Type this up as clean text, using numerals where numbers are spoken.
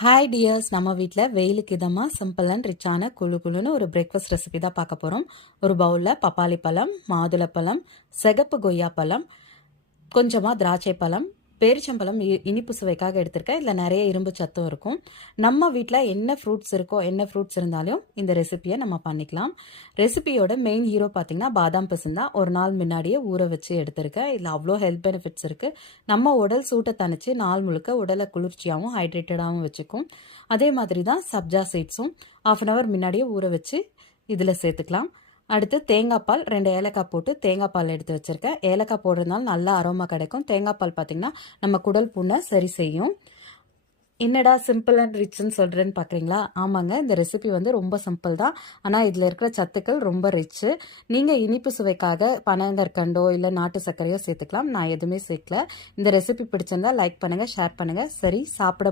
Hi tears, நம்ம வீட்டில் வெயிலுக்கு இதமாக சிம்பிள் அண்ட் ரிச்சான குழுன்னு ஒரு பிரேக்ஃபாஸ்ட் ரெசிபி தான் பார்க்க போகிறோம். ஒரு பவுலில் பப்பாளி பழம், மாதுளப்பழம், சிகப்பு கொய்யா பழம், கொஞ்சமாக திராட்சை பழம், பேரிச்சம்பழம் இனிப்பு சுவைக்காக எடுத்திருக்கேன். இதில் நிறைய இரும்பு சத்தும் இருக்கும். நம்ம வீட்டில் என்ன ஃப்ரூட்ஸ் இருக்கோ, என்ன ஃப்ரூட்ஸ் இருந்தாலும் இந்த ரெசிபியை நம்ம பண்ணிக்கலாம். ரெசிபியோட மெயின் ஹீரோ பார்த்திங்கன்னா பாதாம் பிசின் தான். ஒரு நாள் முன்னாடியே ஊற வச்சு எடுத்திருக்கேன். இதில் அவ்வளோ ஹெல்த் பெனிஃபிட்ஸ் இருக்குது. நம்ம உடல் சூட்டை தணிச்சு நாள் முழுக்க உடலை குளிர்ச்சியாகவும் ஹைட்ரேட்டடாகவும் வச்சுக்கும். அதே மாதிரி தான் சப்ஜா சீட்ஸும் ½ அன் ஹவர் முன்னாடியே ஊற வச்சு இதில் சேர்த்துக்கலாம். அடுத்து தேங்காய் பால் 2 ஏலக்காய் போட்டு தேங்காய் பால் எடுத்து வச்சுருக்கேன். ஏலக்காய் போடுறதுனால நல்ல அரோமா கிடைக்கும். தேங்காய் பால் பார்த்திங்கன்னா நம்ம குடல் புண்ணை சரி செய்யும். என்னடா சிம்பிள் அண்ட் ரிச்னு சொல்கிறேன்னு பார்க்குறீங்களா? ஆமாங்க, இந்த ரெசிபி ரொம்ப சிம்பிள் தான். ஆனால் இதில் இருக்கிற சத்துக்கள் ரொம்ப ரிச்சு. நீங்கள் இனிப்பு சுவைக்காக பனங்கற்கண்டோ இல்லை நாட்டு சர்க்கரையோ சேர்த்துக்கலாம். நான் எதுவுமே சேர்க்கல. இந்த ரெசிபி பிடிச்சிருந்தா லைக் பண்ணுங்கள், ஷேர் பண்ணுங்கள். சரி, சாப்பிட